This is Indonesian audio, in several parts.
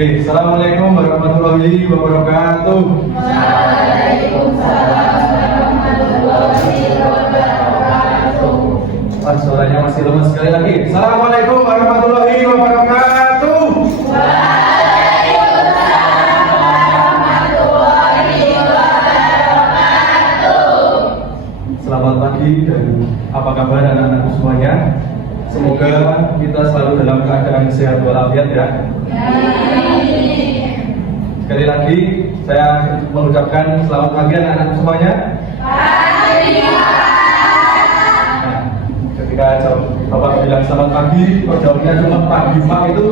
Assalamualaikum warahmatullahi wabarakatuh. Waalaikumsalam warahmatullahi wabarakatuh. Wah, suaranya masih lemas sekali lagi. Assalamualaikum warahmatullahi wabarakatuh. Waalaikumsalam warahmatullahi wabarakatuh. Selamat pagi dan apa kabar anak-anakku semuanya? Semoga kita selalu dalam keadaan sehat walafiat ya. Sekali lagi saya mengucapkan selamat pagi anak-anak semuanya. Nah, ketika Bapak bilang selamat pagi, kok jawabnya cuma pagi Pak, itu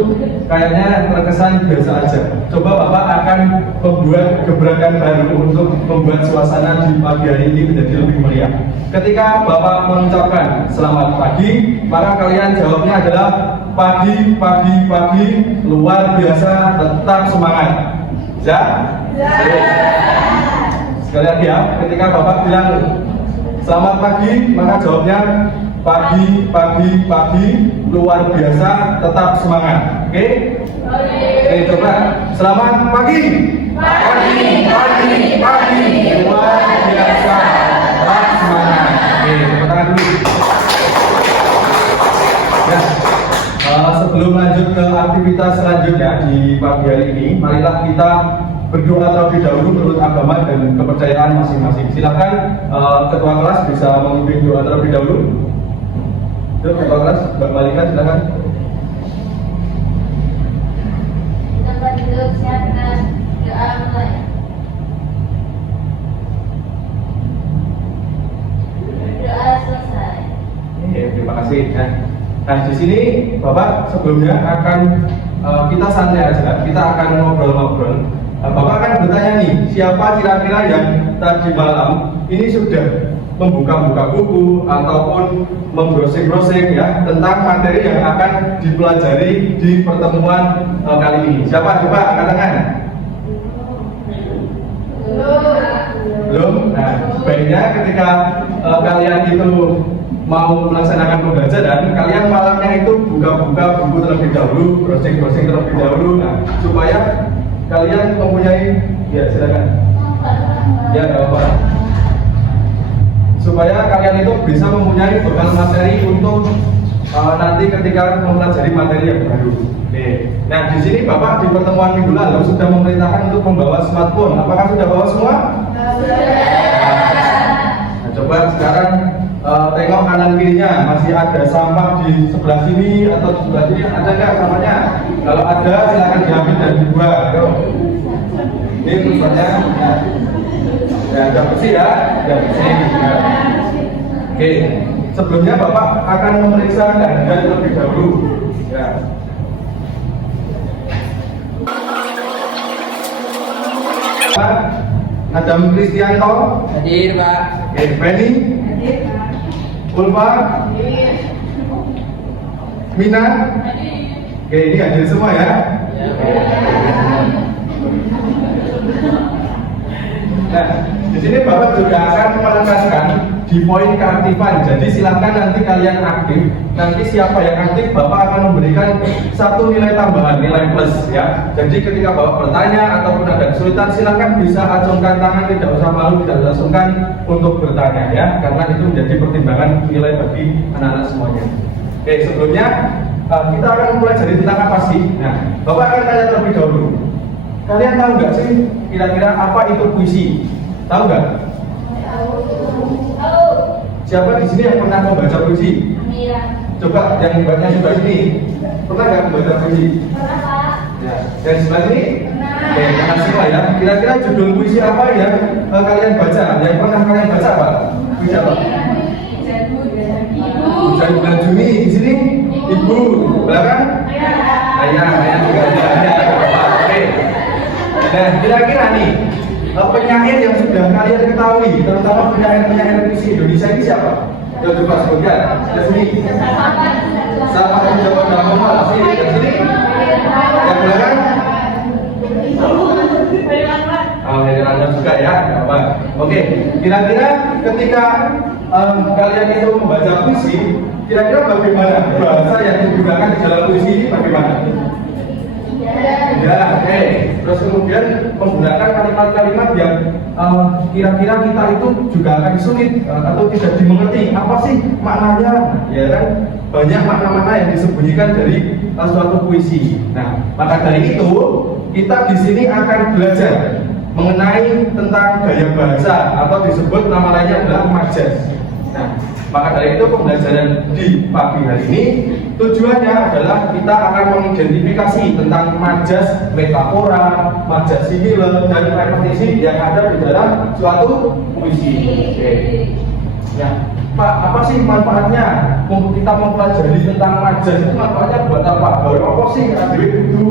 kayaknya terkesan biasa aja. Coba Bapak akan membuat gebrakan baru untuk membuat suasana di pagi hari ini menjadi lebih meriah. Ketika Bapak mengucapkan selamat pagi, maka kalian jawabnya adalah pagi, pagi, pagi, luar biasa, tetap semangat. Ya? Sekali lagi ya, ketika Bapak bilang selamat pagi, maka jawabnya pagi, pagi, pagi, luar biasa, tetap semangat. Oke? Oke, coba. Selamat pagi. Pagi, pagi, pagi, luar biasa, tetap semangat. Oke, tepuk tangan dulu. Ya. Sebelum lanjut ke aktivitas selanjutnya di pagi hari ini, marilah kita berdoa terlebih dahulu menurut agama dan kepercayaan masing-masing. Silakan ketua kelas bisa memimpin doa terlebih dahulu. Yuk, ketua kelas, Mbak Malika silakan. Tempat duduk siapkan, doa mulai. Doa selesai. Oke, terima kasih. Nah, di sini Bapak sebelumnya akan kita santai aja, kita akan ngobrol-ngobrol. Bapak akan bertanya nih, siapa kira-kira yang tadi malam ini sudah membuka-buka buku ataupun membrowsing-browsing ya tentang materi yang akan dipelajari di pertemuan kali ini. Siapa? Coba angkat tangan. Belum? Nah, sebaiknya ketika kalian itu mau melaksanakan pembelajaran, kalian malamnya itu buka-buka buku terlebih dahulu, browsing-browsing terlebih dahulu, nah supaya kalian mempunyai, ya silakan, ya nggak apa-apa, supaya kalian itu bisa mempunyai bekal materi untuk nanti ketika mempelajari materi yang baru. Oke. Nah di sini Bapak di pertemuan minggu lalu sudah memerintahkan untuk membawa smartphone. Apakah sudah bawa semua? Nah, coba sekarang tengok kanan kirinya, masih ada sampah di sebelah sini atau di sebelah sini, ada nggak sampahnya? Kalau ada silakan diambil dan dibuang. Ini tulisannya ya udah bersih ya, udah bersih. Ya. Oke, sebelumnya Bapak akan memeriksa Anda terlebih dahulu. Ya. Pak Adam Kristianto Hadir, Pak. Oke, Penny Hadir, Pak. Ulfa, Mina, oke ini hadir semua ya. Nah, di sini Bapak juga akan menekankan di poin keaktifan. Jadi silakan nanti kalian aktif. Nanti siapa yang aktif, Bapak akan memberikan satu nilai tambahan, nilai plus ya. Jadi ketika Bapak bertanya ataupun ada kesulitan, silakan bisa acungkan tangan, tidak usah malu, tidak usah sungkan untuk bertanya ya. Karena itu menjadi pertimbangan nilai bagi anak-anak semuanya. Oke, sebelumnya kita akan mulai dari tentang apa sih? Nah, Bapak akan tanya terlebih dahulu. Kalian tahu nggak sih kira-kira apa itu puisi? Tahu nggak? Siapa di sini yang pernah membaca puisi? Coba yang banyak sebelah sini, pernah nggak membaca puisi? Pernah, Pak. Ya, dari sebelah sini? Pernah. Oke, jangan semua ya. Kira-kira judul puisi apa yang kalian baca? Yang pernah kalian baca apa? Puisi apa? Hujan bulan Juni. Di sini ibu, belakang? Ayah juga ada. Oke. Nah, kira-kira nih penyair yang sudah kalian ketahui, terutama penyair-penyair puisi Indonesia ini siapa? Ya coba sebutkan. Di sini. Sama menjawab nama sini. Di sini. Yang belakang? Dari Anda juga ya, apa? Oke. Kira-kira ketika kalian itu membaca puisi, kira-kira bagaimana bahasa yang digunakan di dalam puisi ini bagaimana? Ya, oke. Terus kemudian menggunakan kalimat-kalimat yang kira-kira kita itu juga akan sulit atau tidak dimengerti. Apa sih maknanya? Ya kan? Banyak makna-makna yang disembunyikan dari suatu puisi. Nah, maka dari itu kita di sini akan belajar mengenai tentang gaya bahasa atau disebut nama lainnya adalah majas. Nah, maka dari itu pembelajaran di pagi hari ini tujuannya adalah kita akan mengidentifikasi tentang majas metafora, majas simile, dan repetisi yang ada di dalam suatu puisi. Oke. Ya, Pak, apa sih manfaatnya? Kita mempelajari tentang majas itu manfaatnya buat apa? Baru apa sih itu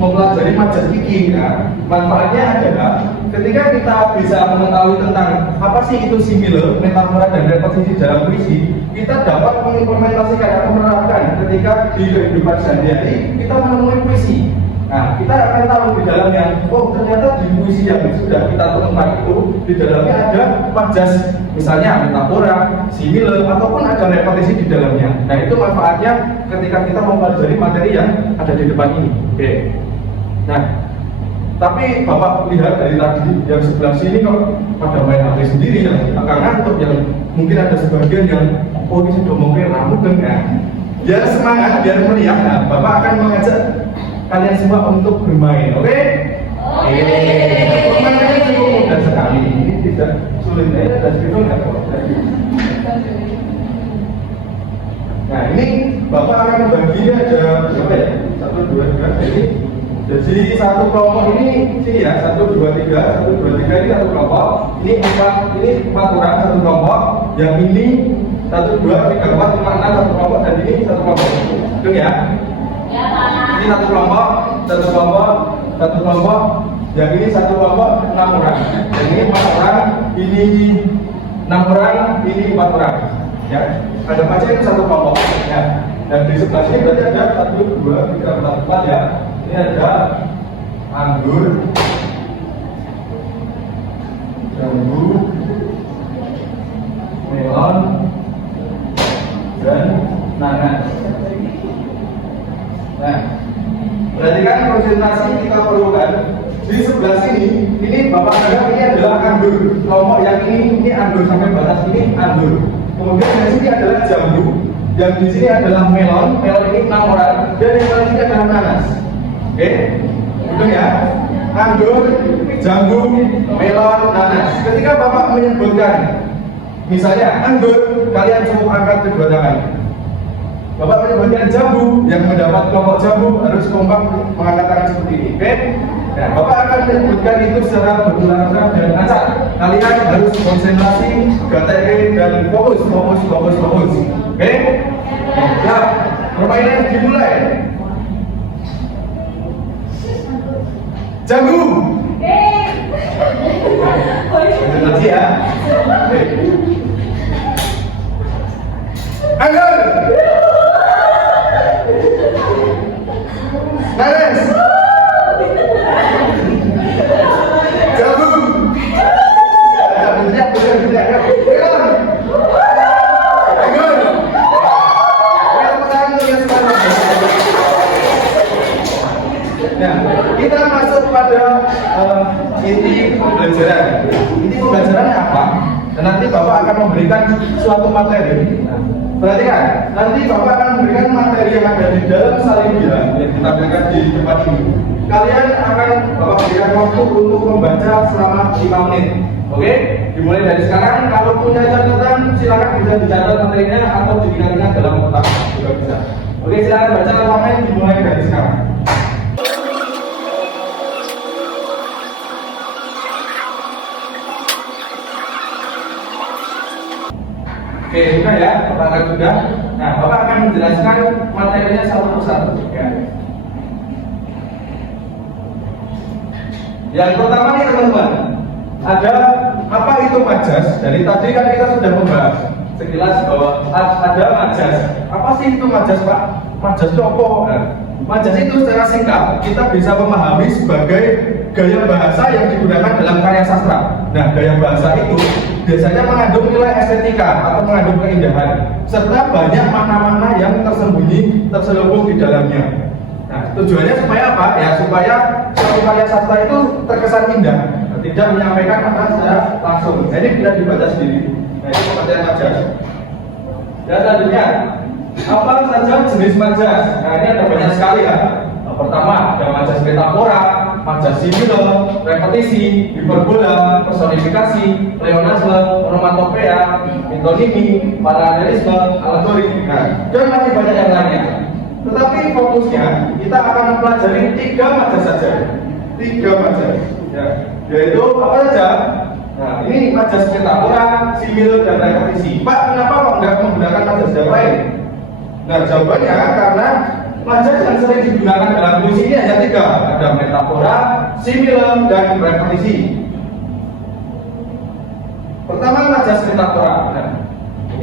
mempelajari majas ini? Nah, manfaatnya adalah ketika kita bisa mengetahui tentang apa sih itu simile, metafora, dan repetisi dalam puisi, kita dapat mengimplementasikan atau menerapkan ketika di kehidupan sehari-hari kita menemui puisi. Nah, kita akan tahu di dalamnya, oh ternyata di puisi yang sudah kita temukan itu di dalamnya ada majas, misalnya metafora, simile, ataupun ada repetisi di dalamnya. Nah, itu manfaatnya ketika kita mempelajari materi yang ada di depan ini. Oke. Nah, tapi Bapak lihat dari tadi yang sebelah sini kok pada main HP sendiri, yang agak ngantuk, yang mungkin ada sebagian yang oh ini sudah mungkin rambut dan biar semangat, biar meriah. Nah, Bapak akan mengajak kalian semua untuk bermain, oke? Oke. Permainannya cukup mudah sekali, ini tidak sulit. Ada segitu nggak? Nah, ini Bapak akan membagi ada berapa ya? 1, 2, 3, jadi satu kelompok ini sini ya, 1, 2, 3, 1, 2, 3 ini satu kelompok, ini 4 orang satu kelompok, yang ini 1, 2, 3, 4, 5, 6 satu kelompok, dan ini satu kelompok. Itu ya? Ya, Pak. Ini satu kelompok, satu kelompok, yang ini satu kelompok 6 orang, yang ini 4 orang, ini 6 orang, ini 4 orang. Ya, ada aja ini satu kelompok. Ya, dan di sebelah sini berarti ada 1, 2, 3, 4, 5 ya. Ini ada anggur, jambu, melon, dan nanas. Nah, berarti kan konsentrasi kita perlukan di sebelah sini. Ini Bapak anggap ini adalah anggur. Kelompok yang ini anggur sampai batas ini anggur. Kemudian di sini adalah jambu. Yang di sini adalah melon. Melon ini 6 orang. Dan yang paling ini adalah nanas. Oke, betul ya? Anggur, jambu, melon, nanas. Ketika Bapak menyebutkan, misalnya anggur, kalian cukup angkat kedua tangan. Bapak menyebutkan jambu, yang mendapat kelompok jambu harus kompak mengangkat tangan seperti ini. Oke? Nah, Bapak akan menyebutkan itu secara berulang-ulang dan acak. Kalian harus konsentrasi, GTG, dan fokus. Oke? Ya, permainan dimulai. Jambu. Konsentrasi ya. Anggur. Nanas. Jambu. Nah, kita masuk pada inti pembelajaran. Inti pembelajarannya apa? Dan nanti Bapak akan memberikan suatu materi. Nah, perhatikan, nanti Bapak akan memberikan materi yang ada di dalam salin bilang yang ditampilkan di tempat ini. Kalian akan Bapak berikan waktu untuk membaca selama 5 menit. Oke? Dimulai dari sekarang. Kalau punya catatan, silakan bisa dicatat materinya atau diingatkan dalam kotak juga bisa. Oke, silakan baca laporan dimulai dari sekarang. Oke, sudah ya, Bapak sudah. Nah, Bapak akan menjelaskan materinya satu persatu. Ya. Yang pertama nih teman-teman, ada apa itu majas? Dari tadi kan kita sudah membahas sekilas bahwa ada majas. Apa sih itu majas, Pak? Majas itu apa? Nah, majas itu secara singkat kita bisa memahami sebagai gaya bahasa yang digunakan dalam karya sastra. Nah, gaya bahasa itu biasanya mengandung nilai estetika atau mengandung keindahan serta banyak makna-makna yang tersembunyi, terselubung di dalamnya. Nah, Nah, tujuannya supaya apa? Ya supaya suatu karya sastra itu terkesan indah, tidak menyampaikan apa secara langsung. Nah, ini bisa dibaca sendiri. Nah, ini pengertian majas. Dan selanjutnya, apa saja jenis majas? Nah, ini ada banyak sekali ya. Pertama, ada majas metafora, majas simile, repetisi, hiperbola, personifikasi, pleonasme, onomatopea, metonimi, paralelisme, alegori, dan masih banyak yang lainnya. Tetapi fokusnya kita akan mempelajari 3 majas saja. 3 majas, ya, yaitu apa saja? Nah, ini majas metafora, simile, dan repetisi. Pak, kenapa kok nggak menggunakan majas yang lain? Nah, jawabannya karena majas yang sering digunakan dalam puisi ini hanya 3, ada metafora, simile, dan repetisi. Pertama, majas metafora. Nah,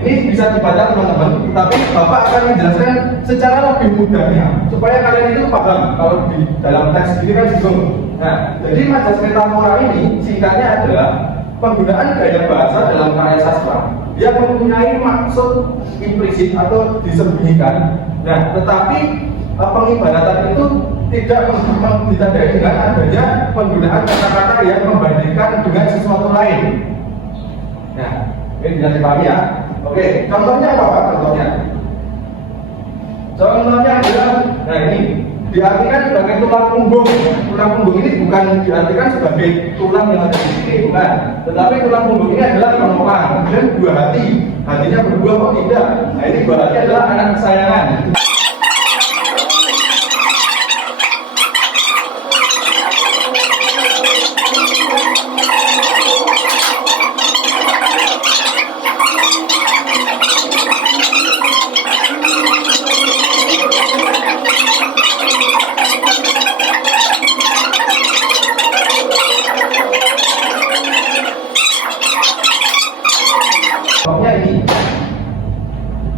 ini bisa dibaca teman-teman, tapi Bapak akan menjelaskan secara lebih mudahnya supaya kalian itu paham. Kalau di dalam teks ini kan bingung. Nah, jadi majas metafora ini singkatnya adalah penggunaan gaya bahasa dalam karya sastra yang mempunyai maksud implisit atau disembunyikan. Nah, tetapi pengibaratan itu tidak ditandai dengan adanya penggunaan kata-kata yang membandingkan dengan sesuatu lain. Nah, ini bisa dipahami ya. Oke, contohnya apa Pak? Contohnya adalah, nah ini diartikan sebagai tulang punggung. Tulang punggung ini bukan diartikan sebagai tulang yang ada di sini, bukan. Tetapi tulang punggung ini adalah penopang dan 2 hati. Hatinya berdua kok tidak. Nah, ini 2 hati adalah anak kesayangan.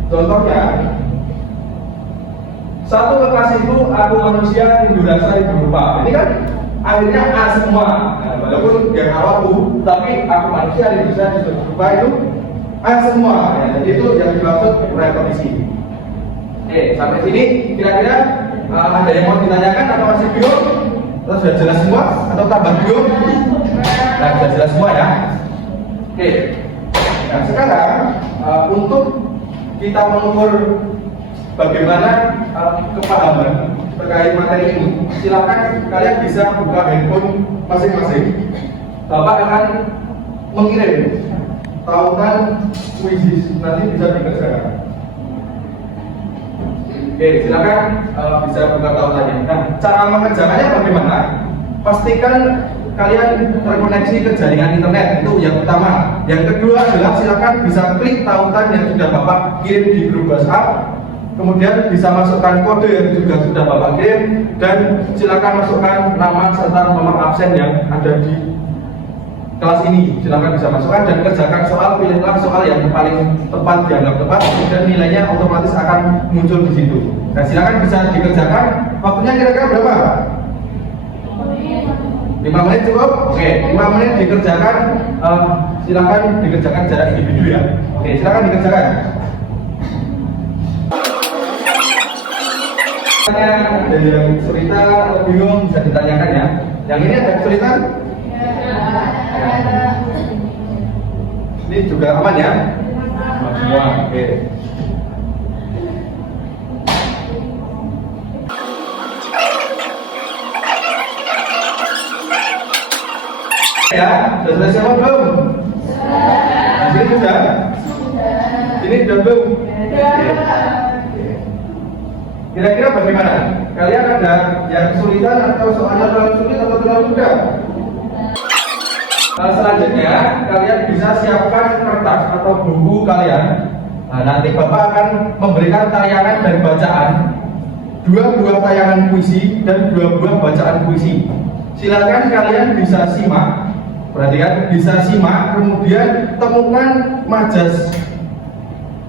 Contohnya, satu kekasihku, aku manusia, rindu rasa rindu rupa. Ini kan akhirnya A semua. Nah, walaupun yang awalku, tapi aku manusia, rindu rasa rindu rupa itu A semua. Ya, jadi itu yang dimaksud repetisi. Oke, sampai sini kira-kira ada yang mau ditanyakan atau masih bingung? Atau sudah jelas semua? Atau tambah bingung? Nah, sudah jelas semua ya. Oke. Nah, sekarang untuk kita mengukur bagaimana kepahaman terkait materi ini, silakan kalian bisa buka handphone masing-masing. Bapak akan mengirim tautan puisi, nanti bisa dikerjakan. Oke, silakan bisa buka tautannya. Nah, cara mengerjakannya bagaimana? Pastikan kalian terkoneksi ke jaringan internet, itu yang pertama. Yang kedua adalah silakan bisa klik tautan yang sudah Bapak kirim di grup WhatsApp, kemudian bisa masukkan kode yang juga sudah Bapak kirim, dan silakan masukkan nama serta nomor absen yang ada di kelas ini. Silakan bisa masukkan dan kerjakan soal, pilihlah soal yang paling tepat dianggap tepat, dan nilainya otomatis akan muncul di situ. Nah, silakan bisa dikerjakan. Waktunya kira-kira berapa? 5 menit cukup? Oke, 5 menit dikerjakan. Silakan dikerjakan secara individu ya. Oke, silakan dikerjakan. Ada yang cerita atau bingung bisa ditanyakan ya. Yang ini ada cerita? Ini juga aman ya? Aman semua. Oke. Ya, sudah selesai semua belum? Nah, sini sudah? Ini sudah belum? Kira-kira bagaimana? Kalian ada yang kesulitan atau soalnya terlalu sulit atau terlalu mudah? Selanjutnya, kalian bisa siapkan kertas atau buku kalian. Nah, nanti Bapak akan memberikan tayangan dan bacaan, 2 buah tayangan puisi dan 2 buah bacaan puisi. Silakan kalian bisa simak. Perhatikan, bisa simak, kemudian temukan majas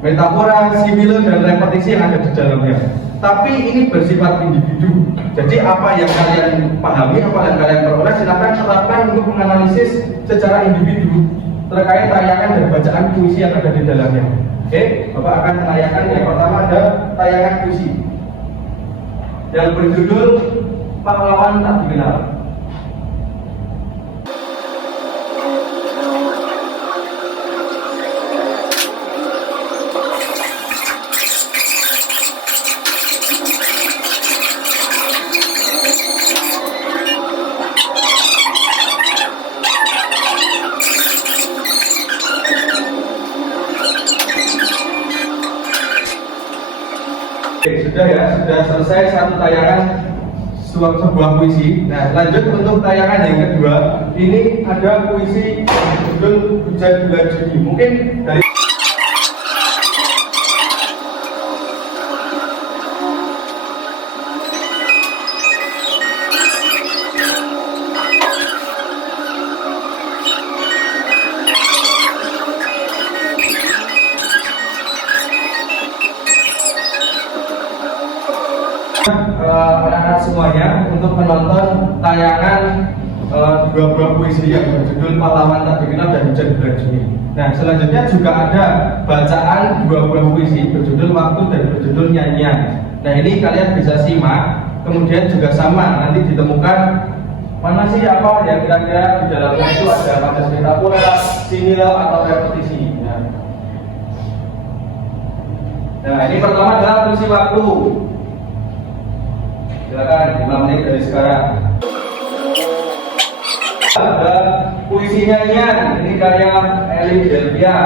metafora, simile, dan repetisi yang ada di dalamnya. Tapi ini bersifat individu. Jadi apa yang kalian pahami, apa yang kalian peroleh, silakan terapkan untuk menganalisis secara individu terkait tayangan dan bacaan puisi yang ada di dalamnya. Oke, Bapak akan menayangkan yang pertama ada tayangan puisi. yang berjudul Pahlawan Tak Dikenal. Oke, sudah ya, sudah selesai satu tayangan sebuah puisi. Nah, lanjut untuk tayangan yang kedua. Ini ada puisi judul Hujan Bulan Juni. Mungkin dari anak-anak semuanya untuk menonton tayangan dua buah puisi yang berjudul Pahlawan Tak Dikenal dan Hujan Bulan Juni. Nah, selanjutnya juga ada bacaan dua buah puisi berjudul Waktu dan berjudul Nyanyian. Nah, ini kalian bisa simak. Kemudian juga sama, nanti ditemukan mana sih apa yang kira-kira di dalamnya itu ada pada metafora, simile atau repetisi. Nah, ini pertama adalah puisi waktu. Silakan 5 menit dari sekarang. Ada puisi nyanyian, ini karya Eli Delvia.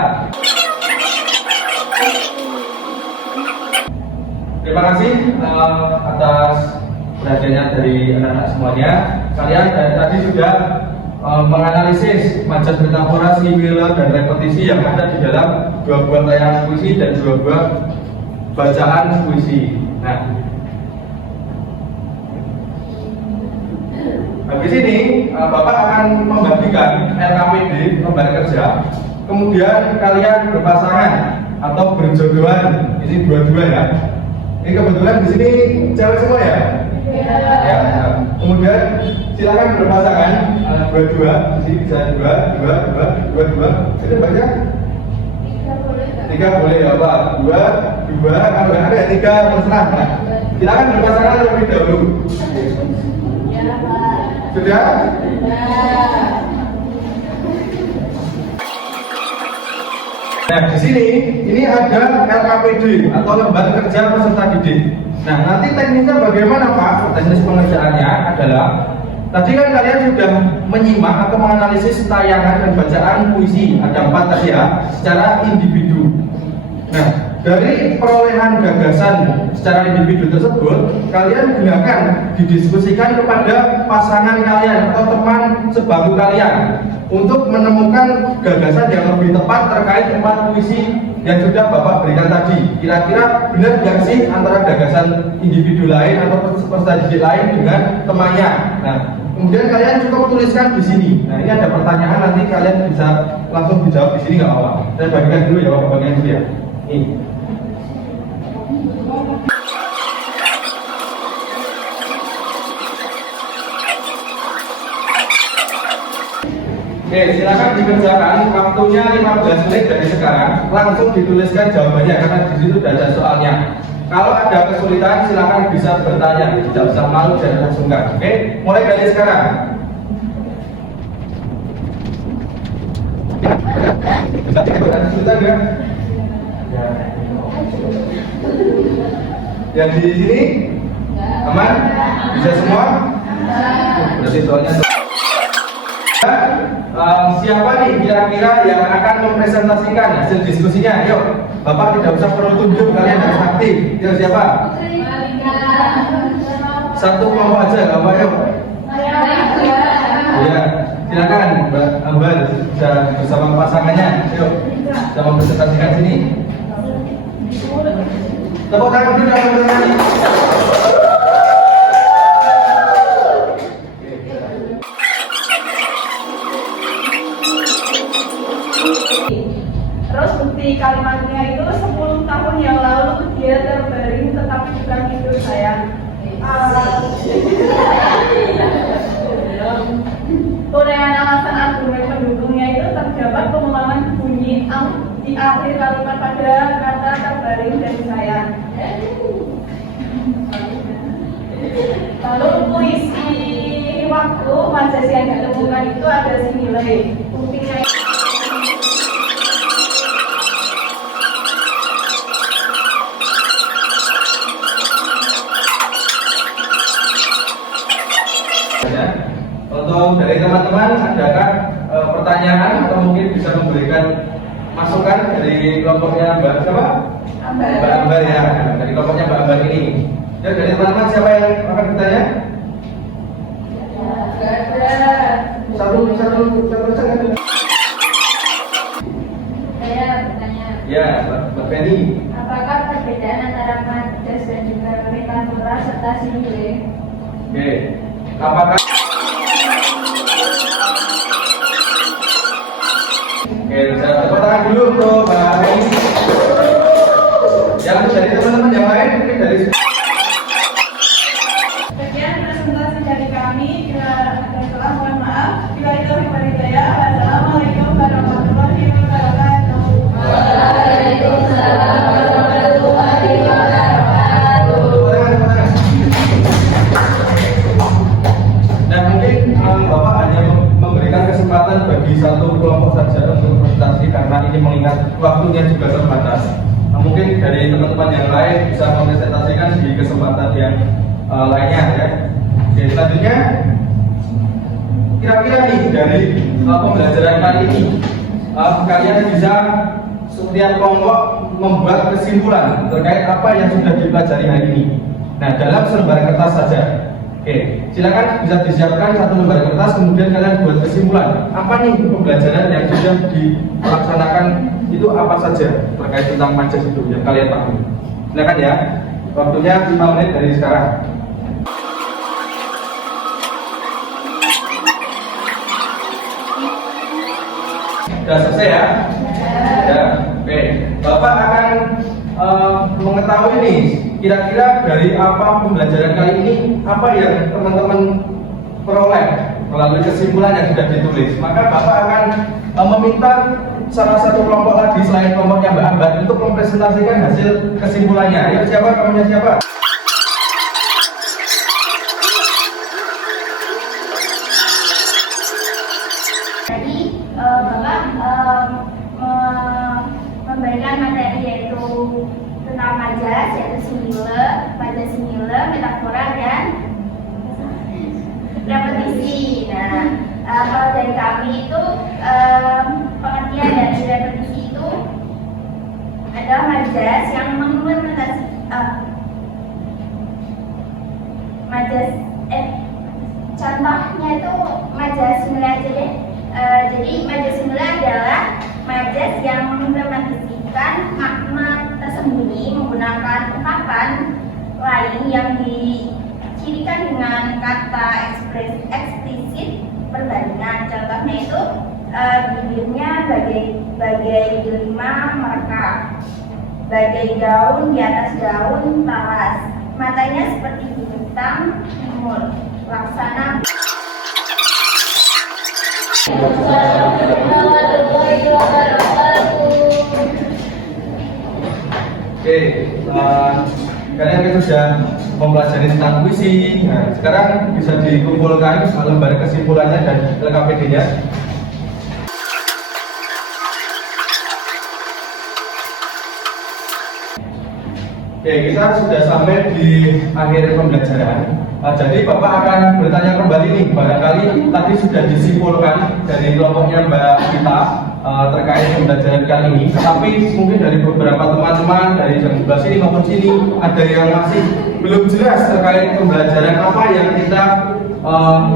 Terima kasih atas perhatiannya dari anak-anak semuanya. Kalian dari tadi sudah menganalisis majas metafora, simile, dan repetisi yang ada di dalam dua buah tayangan puisi dan dua buah bacaan puisi. Nah, habis ini Bapak akan membagikan LKPD, lembar kerja. Kemudian kalian berpasangan atau berjodohan. Ini dua-dua ya. Ini kebetulan di sini cewek semua ya. Ya. Kemudian silakan berpasangan dua-dua. Di sini bisa dua. Itu banyak. 3 boleh ya Pak. 2. Kalau nggak ada 3 terserah. Nah, silakan berpasangan terlebih dahulu. Sudah? Nah, di sini ini ada LKPD atau lembar kerja peserta didik. Nah, nanti teknisnya bagaimana Pak? Teknis pengerjaannya adalah tadi kan kalian sudah menyimak atau menganalisis tayangan dan bacaan puisi, ada 4 tadi ya, secara individu. Nah, dari perolehan gagasan secara individu tersebut, kalian gunakan didiskusikan kepada pasangan kalian atau teman sebangku kalian untuk menemukan gagasan yang lebih tepat terkait 4 puisi yang sudah Bapak berikan tadi. Kira-kira benar nggak sih antara gagasan individu lain atau peserta didik lain dengan temannya? Nah, kemudian kalian cukup tuliskan di sini. Nah, ini ada pertanyaan, nanti kalian bisa langsung dijawab di sini nggak apa-apa. Saya bagikan dulu ya, Bapak bagikan dulu ya. Ini. Oke, silakan dikerjakan. Waktunya 15 menit dari sekarang. Langsung dituliskan jawabannya karena di situ sudah ada soalnya. Kalau ada kesulitan, silakan bisa bertanya. Tidak usah malu dan sungkan. Oke, mulai dari sekarang. Bisa ada kesulitan ya? Yang di sini aman? Bisa semua? Berarti soalnya siapa nih kira-kira yang akan mempresentasikan hasil diskusinya? Yuk, Bapak tidak usah perlu tunjuk, kalian harus aktif. Yuk, siapa? Satu kelompok aja, Bapak yuk. Ya, silakan Mbak bisa bersama pasangannya. Yuk, kita mempresentasikan sini. Tepuk tangan dulu dalam presentasi. Terus bukti kalimatnya itu 10 tahun yang lalu dia terbaring tetapi bukan tidur sayang. Uraian alasan argumen pendukungnya itu terdapat pengulangan bunyi ang di akhir kalimat pada kata terbaring dan sayang. Lalu puisi waktu Majas yang ditemukan itu ada senilai. Buktinya Ya. Untuk dari teman-teman, adakah pertanyaan atau mungkin bisa memberikan masukan dari kelompoknya Mbak siapa? Mbak Ambar ya, dari kelompoknya Mbak Ambar ini. Ya, dari teman-teman siapa yang akan bertanya? Satu saja. Saya bertanya, Ya, Mbak Penny. apakah perbedaan antara majas dan juga metafora serta simile? Oke. Apakah Oke, saya tepuk tangan dulu untuk Mbak Penny. Yang dari teman-teman yang lain mungkin dari sekian presentasi dari kami. Bila ada salah, mohon maaf. Bila itu hidayah. Wassalamualaikum warahmatullahi wabarakatuh. Waalaikumsalam warahmatullahi wabarakatuh. Dan mungkin Bapak hanya memberikan kesempatan bagi satu kelompok saja untuk presentasi karena ini mengingat waktunya juga terbatas. Mungkin dari teman-teman yang lain bisa mempresentasikan di kesempatan yang lainnya ya. Oke, selanjutnya kira-kira nih dari pembelajaran kali ini kalian bisa setiap kelompok membuat kesimpulan terkait apa yang sudah dipelajari hari ini. Nah, dalam selembar kertas saja. Oke, silakan bisa disiapkan satu lembar kertas, kemudian kalian buat kesimpulan. Apa nih pembelajaran yang sudah dilaksanakan itu apa saja terkait tentang majas itu yang kalian pahami. Silakan ya. Waktunya 5 menit dari sekarang. Sudah selesai ya? Ya. Oke. Bapak akan mengetahui nih kira-kira dari apa pembelajaran kali ini apa yang teman-teman peroleh melalui kesimpulan yang sudah ditulis. Maka Bapak akan meminta salah satu kelompok lagi selain kelompoknya Mbak Ambar untuk mempresentasikan hasil kesimpulannya. Ayo siapa? Kamunya siapa? Jadi Bapak memberikan materi yaitu tentang majas, yaitu simile, metafora dan repetisi. Nah, kalau dari kami itu pengertian dari repetisi itu adalah majas yang mengimplementasi contohnya itu majas simile aja deh. Jadi majas simile adalah majas yang mengimplementasikan makna tersembunyi menggunakan ungkapan lain yang dicirikan dengan kata eksplisit perbandingan. Contohnya itu bibirnya bagai delima merekah, bagai daun di atas daun talas, matanya seperti bintang timur, laksana. Oke, kalian kan sudah mempelajari tentang puisi. Nah, sekarang bisa dikumpulkan lembar kesimpulannya dan LKPD-nya. Oke, kita sudah sampai di akhir pembelajaran. Jadi Bapak akan bertanya kembali nih, barangkali tadi sudah disimpulkan dari kelompoknya Mbak Kita terkait pembelajaran kali ini. Tetapi mungkin dari beberapa teman-teman dari jam 12 sini maupun sini ada yang masih belum jelas terkait pembelajaran apa yang kita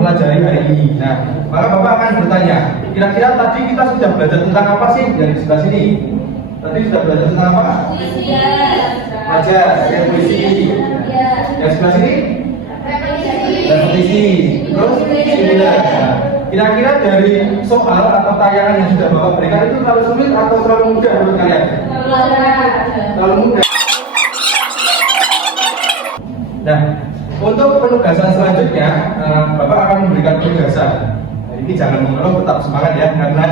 pelajari hari ini. Nah, maka Bapak akan bertanya, kira-kira tadi kita sudah belajar tentang apa sih dari sebelah sini? Tadi sudah belajar tentang apa? Majas, puisi. Yang sebelah sini? Repetisi. Terus similar. Kira-kira dari soal atau tayangan yang sudah Bapak berikan itu terlalu sulit atau terlalu mudah menurut kalian? Terlalu mudah. Nah, untuk penugasan selanjutnya, Bapak akan memberikan penugasan. Nah, ini jangan mengeluh, tetap semangat ya, karena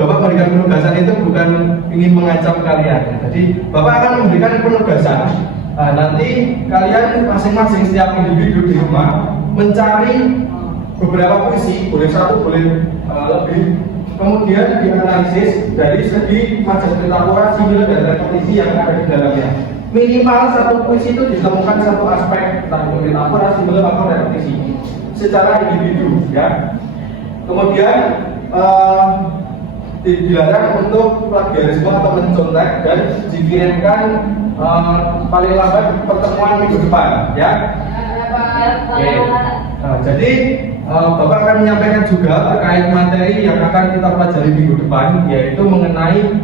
Bapak memberikan penugasan itu bukan ingin mengancam kalian. Jadi Bapak akan memberikan penugasan. Nah, nanti kalian masing-masing setiap individu di rumah mencari beberapa puisi, boleh satu, boleh lebih. Kemudian dianalisis dari segi majas metafora, simile, dan repetisi yang ada di dalamnya. Minimal satu puisi itu ditemukan satu aspek, entah itu metafora, simile, atau repetisi secara individu, ya. Kemudian dilarang untuk plagiarisme atau mencontek dan dikirimkan paling lambat pertemuan minggu depan, ya. Oke. Jadi Bapak akan menyampaikan juga terkait materi yang akan kita pelajari minggu depan, yaitu mengenai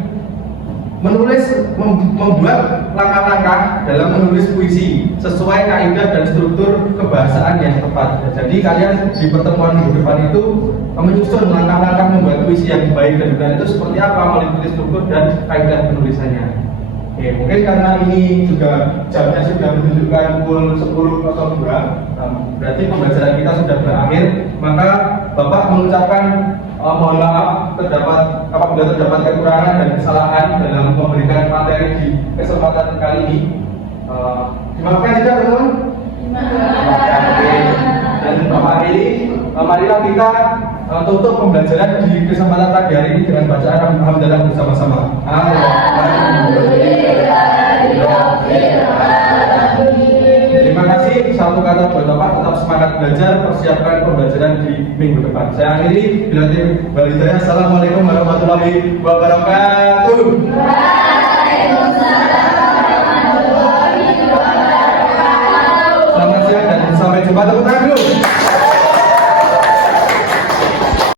membuat langkah-langkah dalam menulis puisi sesuai kaidah dan struktur kebahasaan yang tepat. Jadi kalian di pertemuan minggu depan itu menyusun langkah-langkah membuat puisi yang baik dan benar itu seperti apa, meliputi struktur dan kaidah penulisannya. Oke, mungkin karena ini juga jamnya sudah menunjukkan pukul 10.02, berarti pembelajaran kita sudah berakhir. Maka Bapak mengucapkan mohon maaf apabila terdapat kekurangan dan kesalahan dalam memberikan materi di kesempatan kali ini. Dimaafkan tidak, teman-teman? Oke. Dan Bapak akhiri, marilah kita tutup pembelajaran di kesempatan pagi hari ini dengan bacaan alhamdulillah bersama-sama. Terima kasih. Satu kata buat Bapak, tetap semangat belajar, persiapkan pembelajaran di minggu depan. Saya akhiri, bila Hidayah. Assalamualaikum warahmatullahi wabarakatuh. Selamat siang dan sampai jumpa, teman-teman.